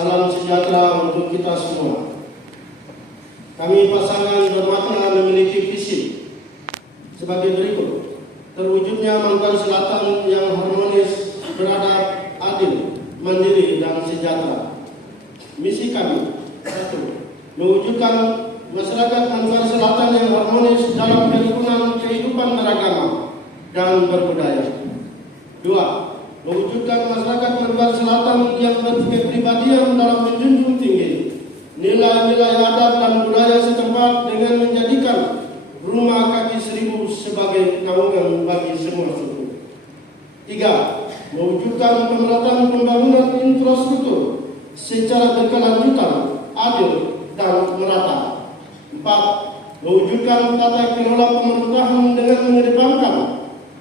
Salam sejahtera untuk kita semua. Kami pasangan bermakna memiliki visi sebagai berikut. Terwujudnya Maluku Selatan yang harmonis, beradab, adil, mandiri, dan sejahtera. Misi kami: 1. Mewujudkan masyarakat Maluku Selatan yang harmonis dalam kehidupan beragama dan berbudaya. 2. Mewujudkan masyarakat Maluku Selatan yang berkepribadian dalam menjunjung tinggi nilai-nilai adat dan budaya setempat dengan menjadikan rumah kaki seribu sebagai naungan bagi semua suku. 3. Mewujudkan pemerataan pembangunan infrastruktur secara berkelanjutan, adil, dan merata. 4. Mewujudkan tata kelola pemerintahan dengan mengedepankan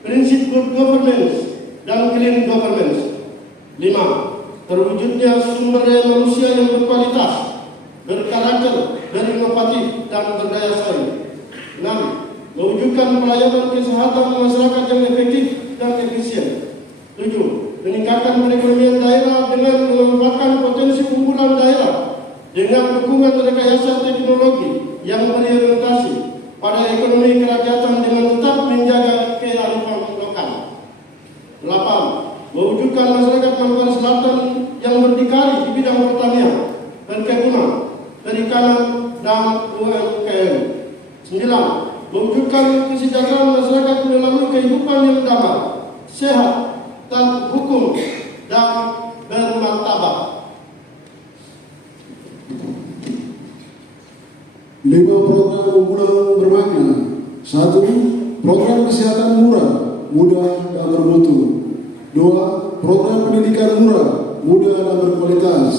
prinsip good governance dan clean governance. 5. Terwujudnya sumber daya manusia yang berkualitas, berkarakter, berinovatif, dan berdaya saing. 6. Mewujudkan pelayanan kesehatan masyarakat yang efektif dan efisien. 7. Meningkatkan perekonomian daerah dengan memanfaatkan potensi unggulan daerah dengan dukungan rekayasa teknologi yang berorientasi pada ekonomi kerakyatan dengan tetap menjaga kearifan lokal. 8. Mewujudkan masyarakat Maluku Selatan yang berdikari di bidang pertanian, perkebunan, perikanan, dan UMKM. 9. Mewujudkan kesejahteraan masyarakat melalui kehidupan yang damai, sehat, terhukum, dan bermartabat. 5 program unggulan bermakna. 1. Program kesehatan murah, mudah, dan bermutu. 2. Program pendidikan murah, mudah, dan berkualitas.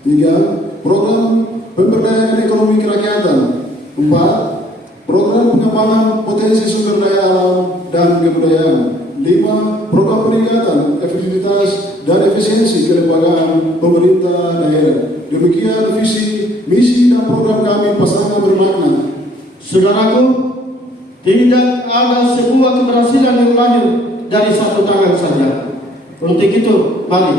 3. Program pemberdayaan ekonomi kerakyatan. 4. Program pengembangan potensi sumber daya alam dan kebudayaan. 5. Program peningkatan efektivitas dan efisiensi kelembagaan pemerintah daerah. Demikian visi, misi, dan program kami pasangan bermakna. Saudaraku, tidak ada sebuah keberhasilan yang lahir dari satu tangan saja. Untuk itu, mari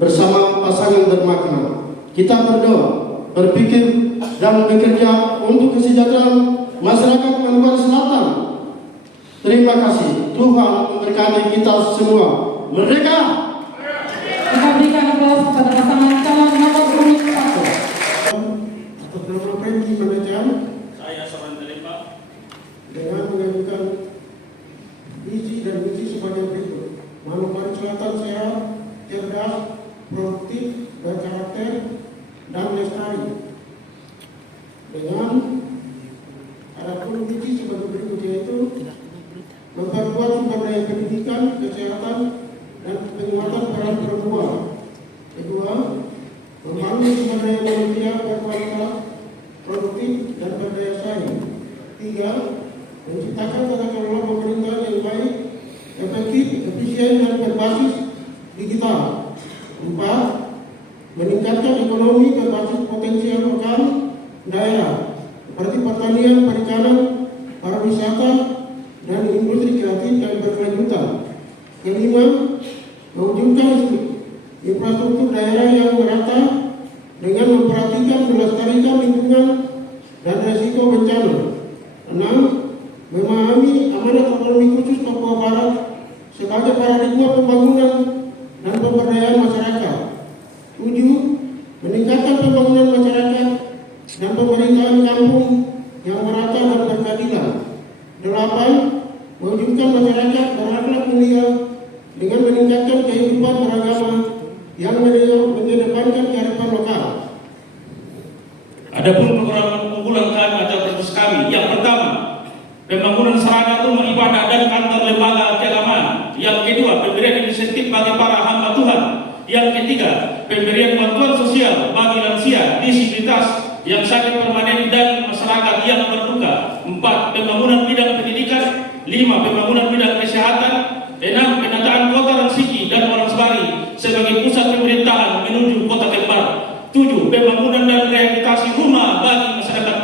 bersama pasangan bermakna kita berdoa, berpikir, dan bekerja untuk kesejahteraan masyarakat Maluku Selatan. Terima kasih. Tuhan memberkati kita semua. Merdeka! Kita berikan aplaus kepada pasangan calon nomor urut 1. Atas nama Premi Manajan, saya Soran Telimpa dengan mengajukan visi dan misi sebagai berikut. Maluku Selatan sehat, cerdas, produktif, berkarakter, dan lestari. Dengan adapun visi sebagai berikut, yaitu memperkuat sumber daya pendidikan, kesehatan, dan penguatan peran perempuan. Kedua, membangun sumber daya manusia berkualitas, produktif, dan berdaya saing. 3. Menciptakan tata kelola pemerintahan yang baik, efektif, efisien, dan berbasis digital. 4. Meningkatkan ekonomi berbasis potensial lokal daerah seperti pertanian, perikanan, pariwisata, dan industri kreatif dan berkelanjutan. 5. Mewujudkan infrastruktur daerah yang merata dengan memperhatikan melestarikan lingkungan dan resiko bencana. 6. Memahami amanat otonomi khusus Papua Barat sebagai paradigma pembangunan dan pemberdayaan masyarakat. 7. Meningkatkan pembangunan masyarakat dan pemerintahan kampung yang merata dan berkeadilan. 8. Mewujudkan masyarakat berakhlak mulia dengan meningkatkan kehidupan beragama yang mengedepankan kearifan lokal. Adapun program unggulan kami atau fokus kami, yang pertama, pembangunan sarana rumah ibadah dan kantor lembaga keagamaan. Yang kedua, pemberian insentif bagi para hamba Tuhan. Yang ketiga, pemberian bantuan sosial bagi lansia, disabilitas, yang sakit permanen, dan masyarakat yang berduka. 4. Pembangunan bidang pendidikan. 5. Pembangunan bidang kesehatan. 6. Penataan kota Ransiki dan Wonosbari sebagai pusat pemerintahan menuju kota Kembar. 7. Pembangunan dan rehabilitasi rumah bagi masyarakat.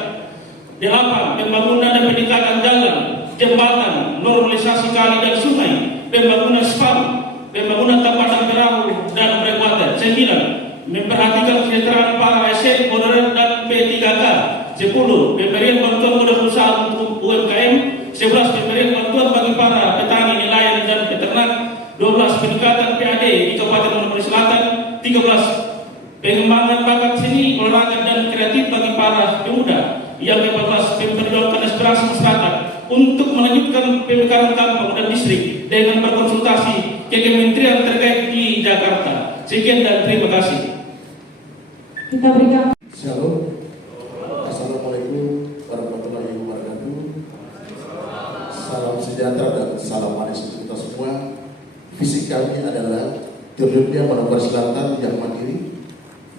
8. Pembangunan dan peningkatan jalan, jembatan, normalisasi kali dan sungai, pembangunan spam, pembangunan tempatan perahu dan breakwater. 9. memperhatikan kesejahteraan para ASN, modern dan P3K. 10. Pemberian bantuan modal usaha untuk UMKM. 11. Pemberian bantuan bagi para petani, nelayan dan peternak. 12. Peningkatan PAD di Kabupaten Manokwari Selatan. 13. Pengembangan bakat seni, olahraga dan kreatif bagi para pemuda. Yang ke-14. Memperjuangkan aspirasi masyarakat untuk melanjutkan pemekaran kampung dan distrik dengan berkonsultasi ke kementerian terkait di Jakarta. Sekian dan terima kasih. Kita berikan. Shalom. Assalamualaikum warahmatullahi wabarakatuh. Salam sejahtera dan salam manis untuk kita semua. Visi kami adalah terwujudnya Manokwari Selatan yang mandiri,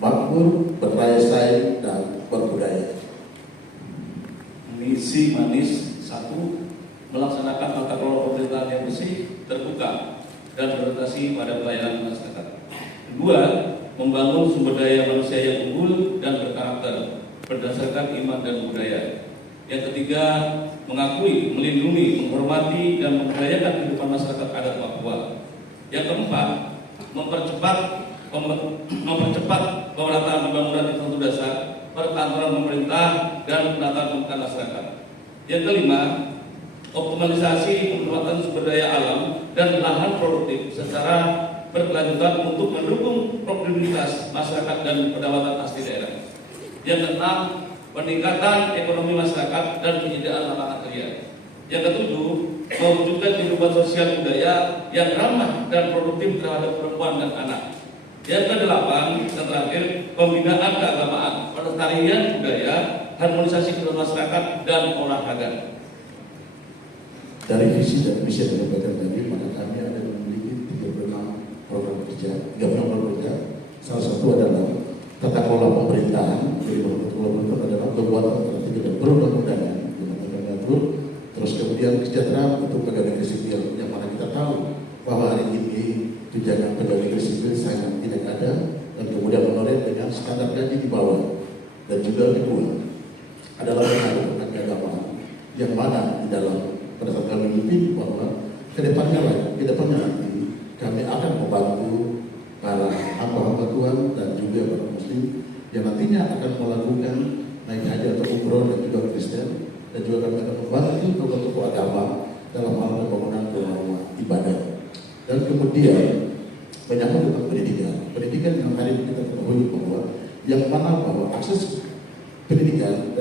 makmur, berdaya saing dan berbudaya. Misi manis 1. Melaksanakan tata kelola pemerintahan yang bersih, terbuka, dan berorientasi pada pelayanan masyarakat. 2. Membangun sumber daya manusia yang unggul dan berkarakter berdasarkan iman dan budaya. Yang ketiga, mengakui, melindungi, menghormati, dan memberdayakan kehidupan masyarakat adat Papua. Yang keempat, mempercepat pemerataan pembangunan infrastruktur dasar, perkantoran pemerintah, dan penataan pemerintahan masyarakat. Yang kelima, optimalisasi pemanfaatan sumber daya alam dan lahan produktif secara berkelanjutan untuk mendukung produktivitas masyarakat dan pendapatan asli daerah. Yang keenam, peningkatan ekonomi masyarakat dan penyediaan lapangan kerja. Yang ketujuh, mewujudkan kehidupan sosial budaya yang ramah dan produktif terhadap perempuan dan anak. Yang kedelapan, dan terakhir, pembinaan keagamaan, pelestarian budaya, harmonisasi kehidupan masyarakat dan olahraga. Dari visi dan misi yang disampaikan tadi, maka kami ada memiliki 36 program kerja, 3 program kerja. Salah satu adalah tata kelola pemerintahan. Jadi tata kelola pemerintahan adalah pembuatan strategi dan perundang-undangan di mana kami atur. Terus kemudian kesejahteraan untuk pegawai negeri sipil, yang mana kita tahu bahwa hari ini tunjangan pegawai negeri sipil sangat tidak ada, dan kemudian honorer dengan standar gaji di bawah. Dan juga kedua adalah pengaruh keagamaan, yang mana di dalam pada saat kami mimpi bahwa kedepannya nanti kami akan membantu para hamba-hamba Tuhan dan juga para muslim yang nantinya akan melakukan naik haji atau umroh dan juga Kristen, dan juga kami akan membantu tokoh-tokoh agama dalam hal pembangunan rumah ibadah. Dan kemudian menyangkut tentang pendidikan yang hari ini kita ketahui bahwa yang mana bahwa akses pendidikan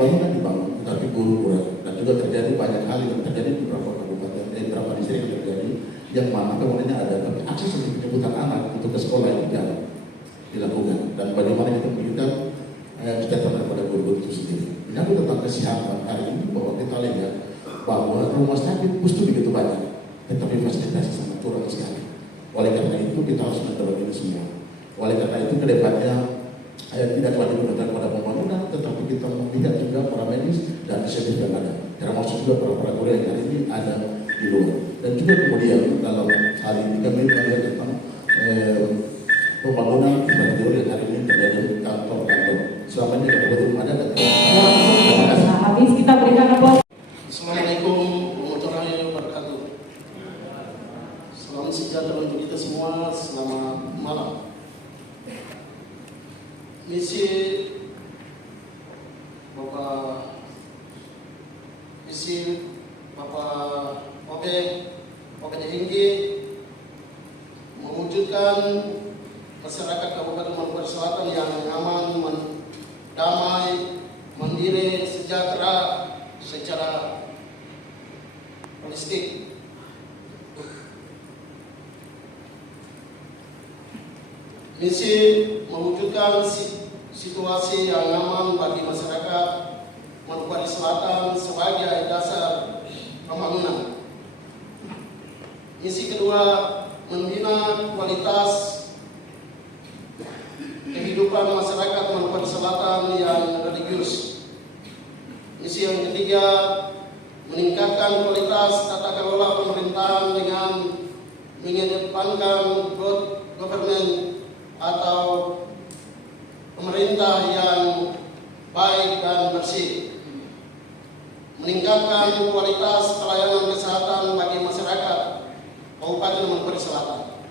bangunan dibangun tetapi guru kurang, dan juga terjadi banyak hal yang terjadi di beberapa kabupaten, beberapa distrik yang terjadi, yang mana kemudiannya ada tapi akses untuk penjemputan anak untuk ke sekolah itu jarang dilakukan. Dan bagaimana kita memberikan kesejahteraan kepada guru-guru itu sendiri. Menyangkut tentang kesehatan hari ini bahwa kita lihat bahwa rumah sakit pustu begitu banyak, tetapi fasilitasnya sangat kurang sekali. Oleh karena itu kita harus mendorong ini semua. Oleh karena itu kedepannya tidak lagi menggunakan pada pembangunan, tetapi kita melihat juga para medis dan insentif yang ada. Termasuk juga para guru yang hari ini ada di luar. Dan juga kemudian dalam hari ini kami melihat tentang pembangunan infrastruktur yang hari ini terjadi di kantor-kantor. Selama ini belum ada. Habis kita berikan aplaus. Assalamualaikum warahmatullahi wabarakatuh. Salam sejahtera untuk kita semua. Selamat malam. Misi Bapak Oke Tinggi mewujudkan masyarakat Kabupaten Manokwari Selatan yang aman, damai, mandiri, sejahtera secara holistik. Misi mewujudkan situasi yang aman bagi masyarakat Manokwari Selatan sebagai dasar pembangunan. Misi kedua, membina kualitas kehidupan masyarakat Manokwari Selatan yang religius. Misi yang ketiga, meningkatkan kualitas tata kelola pemerintahan dengan mengedepankan good government atau pemerintah yang baik dan bersih. Meningkatkan kualitas pelayanan kesehatan bagi masyarakat Kabupaten Manokwari Selatan.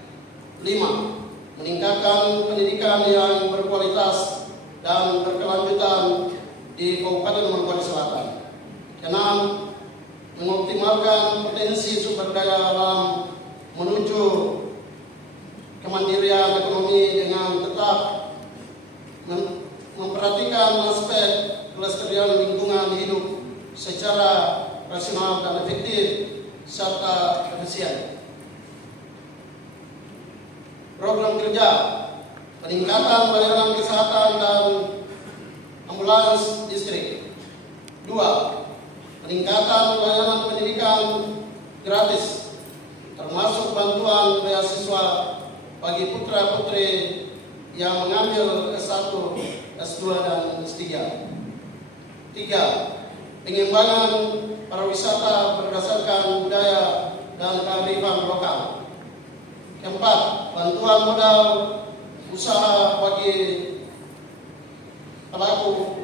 5. meningkatkan pendidikan yang berkualitas dan berkelanjutan di Kabupaten Mangkurat Selatan. Keenam, mengoptimalkan potensi sumber daya alam menuju kemandirian ekonomi dengan tetap memperhatikan aspek kelestarian lingkungan hidup secara rasional dan efektif serta efisien. Program kerja peningkatan pelayanan kesehatan dan ambulans distrik. 2. Peningkatan pelayanan pendidikan gratis termasuk bantuan beasiswa bagi putra-putri yang mengambil S1, S2 dan S3. 3. Pengembangan pariwisata berdasarkan budaya dan kearifan lokal. 4. Bantuan modal usaha bagi pelaku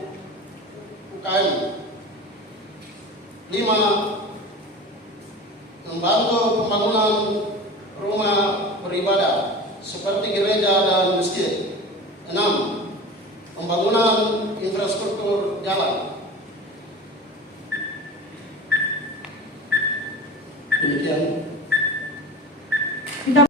UKM. 5. Membantu pembangunan rumah beribadah seperti gereja dan masjid. 6. Pembangunan infrastruktur jalan.